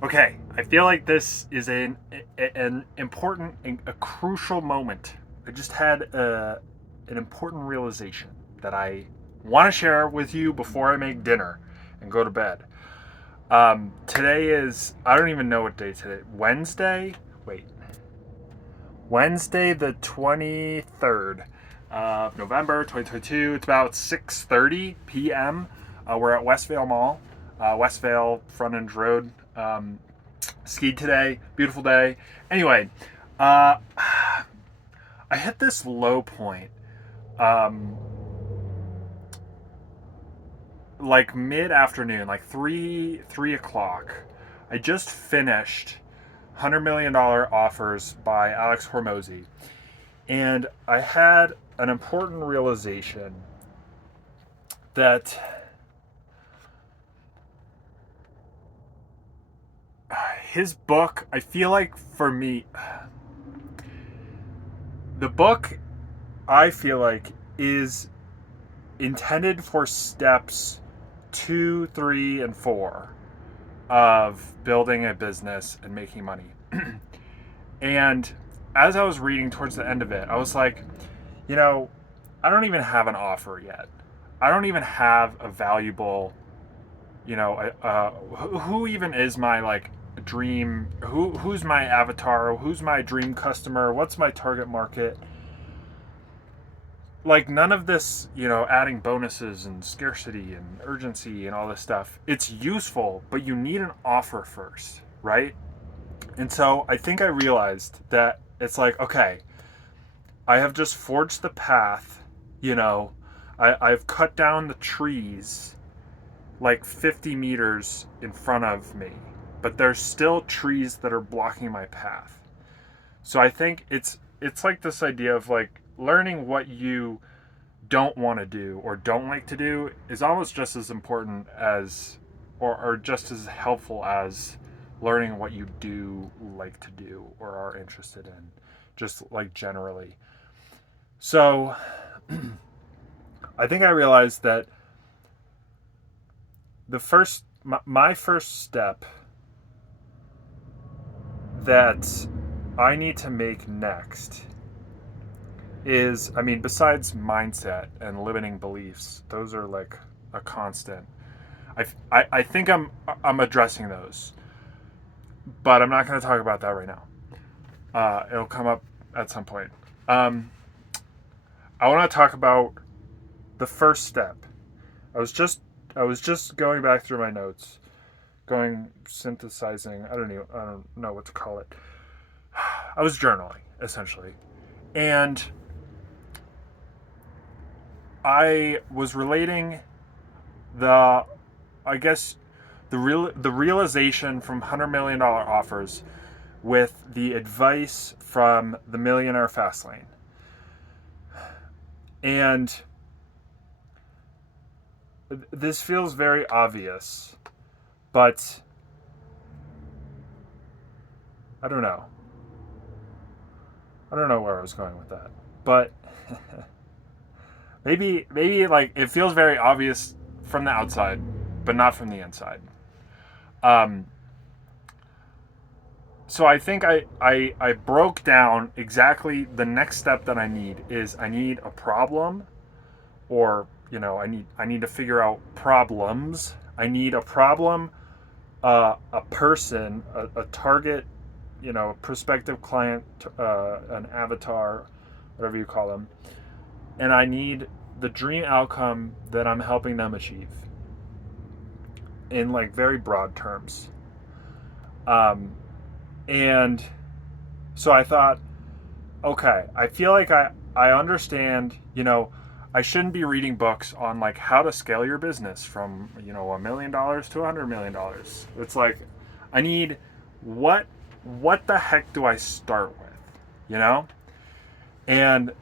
Okay, I feel like this is an important and a crucial moment. I just had an important realization that I want to share with you before I make dinner and go to bed. Today is, I don't even know what day today. Wednesday? Wait. Wednesday the 23rd of November 2022. It's about 6:30 p.m. We're at Westvale Mall, Westvale Frontage Road. Skied today, beautiful day. Anyway, uh, I hit this low point, um, like mid afternoon, like three o'clock. I just finished $100 million offers by Alex Hormozy, and I had an important realization that his book, I feel like for me, the book, I feel like, is intended for steps 2, 3, and 4 of building a business and making money. And as I was reading towards the end of it, I was like, you know, I don't even have an offer yet. I don't even have a valuable, who even is my like dream? Who's my avatar? Who's my dream customer? What's my target market? Like none of this, adding bonuses and scarcity and urgency and all this stuff. It's useful, but you need an offer first, right? And so I think I realized that it's like, okay, I have just forged the path, you know, I've cut down the trees like 50 meters in front of me, but there's still trees that are blocking my path. So I think it's like this idea of like learning what you don't want to do or don't like to do is almost just as important as or just as helpful as learning what you do like to do or are interested in, just like generally. So I think I realized that my first step that I need to make next is, I mean, besides mindset and limiting beliefs, those are like a constant. I think I'm addressing those, but I'm not going to talk about that right now. It'll come up at some point. Um, I want to talk about the first step. I was just I was just going back through my notes, going synthesizing. I don't know what to call it. I was journaling essentially, and I was relating the, I guess, the realization from $100 million offers with the advice from the Millionaire Fastlane, and this feels very obvious, but I don't know. I don't know where I was going with that, but maybe like it feels very obvious from the outside, but not from the inside. Um, so I think I broke down exactly the next step that I need is I need a problem, or I need to figure out problems. I need a problem, a person, a target, a prospective client, an avatar, whatever you call them, and I need the dream outcome that I'm helping them achieve in like very broad terms. Um, and so I thought, okay, I feel like I understand, I shouldn't be reading books on like how to scale your business from, $1 million to $100 million. It's like I need what what the heck do I start with? You know? And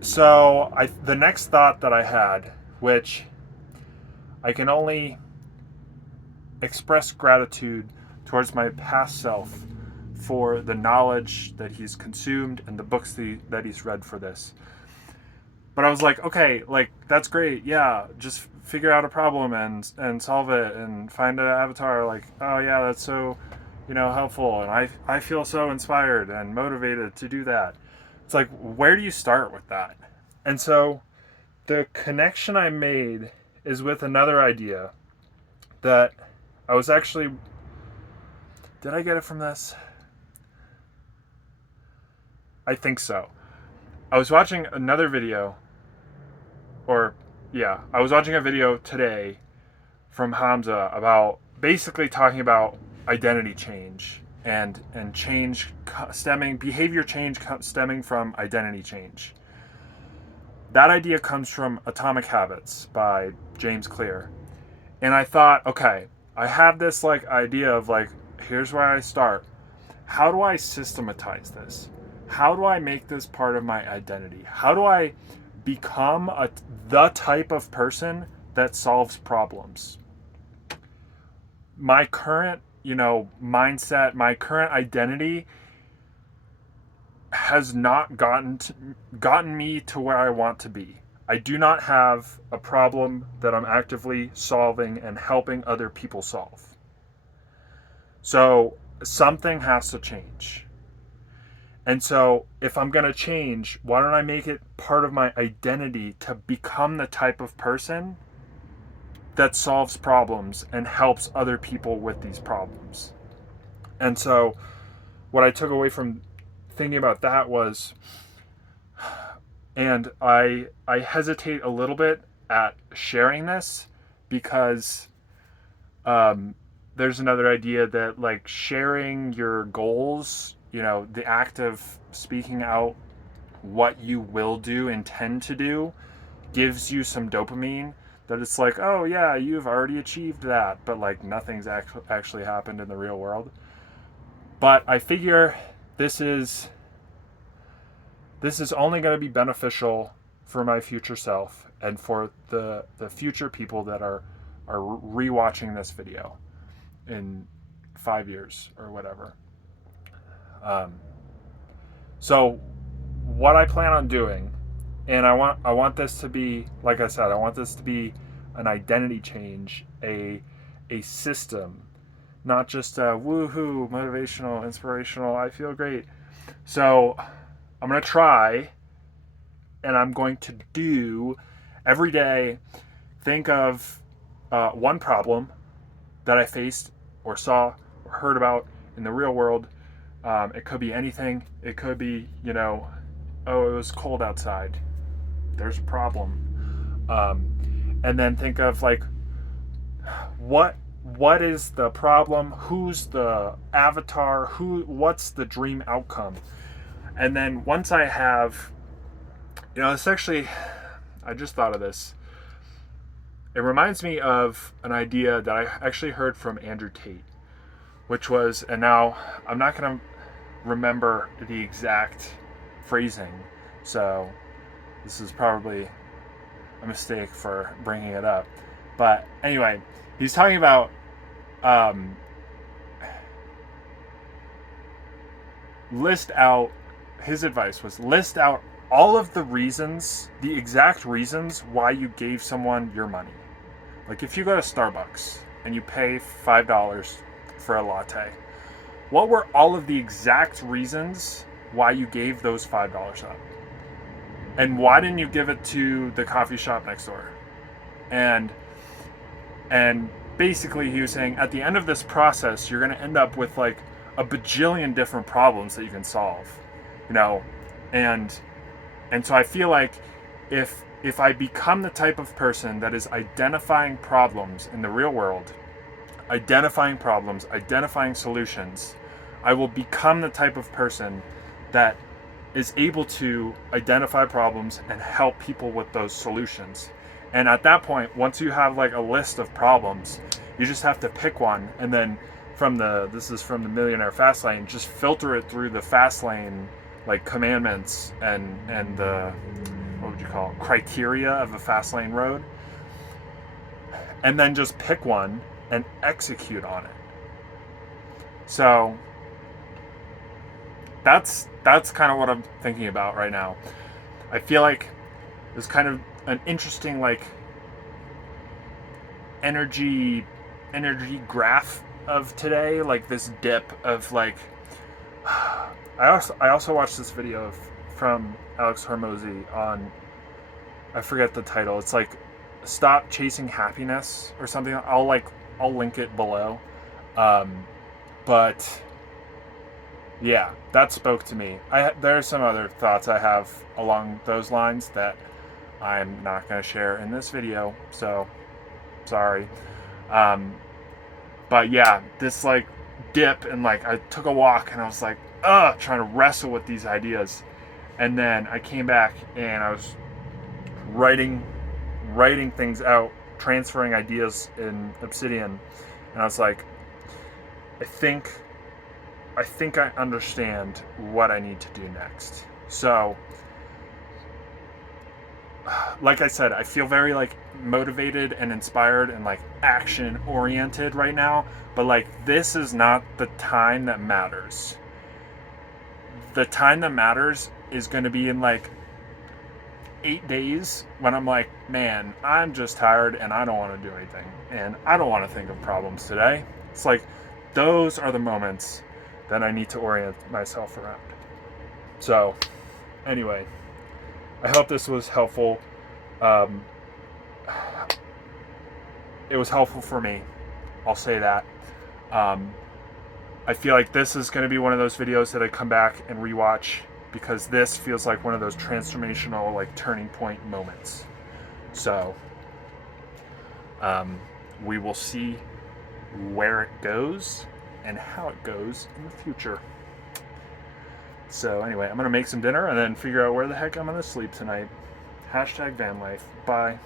so the next thought that I had, which I can only express gratitude towards my past self for the knowledge that he's consumed and the books that he's read for this. But I was like, okay, like that's great. Yeah, just figure out a problem and solve it and find an avatar, like, oh yeah, that's so, helpful, and I feel so inspired and motivated to do that. It's like, where do you start with that? And so the connection I made is with another idea that I was actually, did I get it from this? I think so. I was watching another video, or yeah, I was watching a video today from Hamza about basically talking about identity change and change stemming, behavior change stemming from identity change. That idea comes from Atomic Habits by James Clear. And I thought, okay, I have this like idea of like, here's where I start. How do I systematize this? How do I make this part of my identity? How do I become the type of person that solves problems? My current, mindset, my current identity has not gotten me to where I want to be. I do not have a problem that I'm actively solving and helping other people solve. So something has to change. And so if I'm going to change, why don't I make it part of my identity to become the type of person that solves problems and helps other people with these problems? And so what I took away from thinking about that was, and I hesitate a little bit at sharing this because there's another idea that like sharing your goals, the act of speaking out what you will do, intend to do, gives you some dopamine, that it's like, oh yeah, you've already achieved that, but like nothing's actually happened in the real world. But I figure this is only going to be beneficial for my future self and for the future people that are rewatching this video in 5 years or whatever. So what I plan on doing, and I want this to be, like I said, I want this to be an identity change, a system, not just a woohoo, motivational, inspirational, I feel great. So I'm going to try, and I'm going to do every day, think of one problem that I faced or saw or heard about in the real world. It could be anything. It could be, oh, it was cold outside. There's a problem. And then think of like, what is the problem? Who's the avatar? What's the dream outcome? And then once I have, it's actually, I just thought of this. It reminds me of an idea that I actually heard from Andrew Tate, which was, and now I'm not going to remember the exact phrasing, so this is probably a mistake for bringing it up. But anyway, he's talking about his advice was list out all of the reasons, the exact reasons why you gave someone your money. Like if you go to Starbucks and you pay $5 for a latte, what were all of the exact reasons why you gave those $5 up? And why didn't you give it to the coffee shop next door? And basically he was saying at the end of this process, you're going to end up with like a bajillion different problems that you can solve, and so I feel like if I become the type of person that is identifying problems in the real world, identifying problems, identifying solutions, I will become the type of person that is able to identify problems and help people with those solutions. And at that point, once you have like a list of problems, you just have to pick one, and then this is from the Millionaire Fast Lane, just filter it through the fast lane like commandments and the, what would you call it, criteria of a fast lane road, and then just pick one and execute on it. So that's kind of what I'm thinking about right now. I feel like it's kind of an interesting like energy graph of today, like this dip of like. I also watched this video from Alex Hormozy on, I forget the title. It's like Stop Chasing Happiness or something. I'll link it below. But yeah, that spoke to me. There are some other thoughts I have along those lines that I'm not going to share in this video, so sorry. But yeah, this like dip, and like I took a walk and I was like, trying to wrestle with these ideas. And then I came back and I was writing things out, transferring ideas in Obsidian, and I was like, I think I understand what I need to do next. So, like I said, I feel very like motivated and inspired and like action oriented right now, but like this is not the time that matters. The time that matters is going to be in like 8 days when I'm like, man, I'm just tired and I don't want to do anything and I don't want to think of problems today. It's like those are the moments that I need to orient myself around. So anyway, I hope this was helpful. It was helpful for me, I'll say that. I feel like this is going to be one of those videos that I come back and rewatch, because this feels like one of those transformational, like, turning point moments. So we will see where it goes and how it goes in the future. So anyway, I'm going to make some dinner and then figure out where the heck I'm going to sleep tonight. #van life. Bye.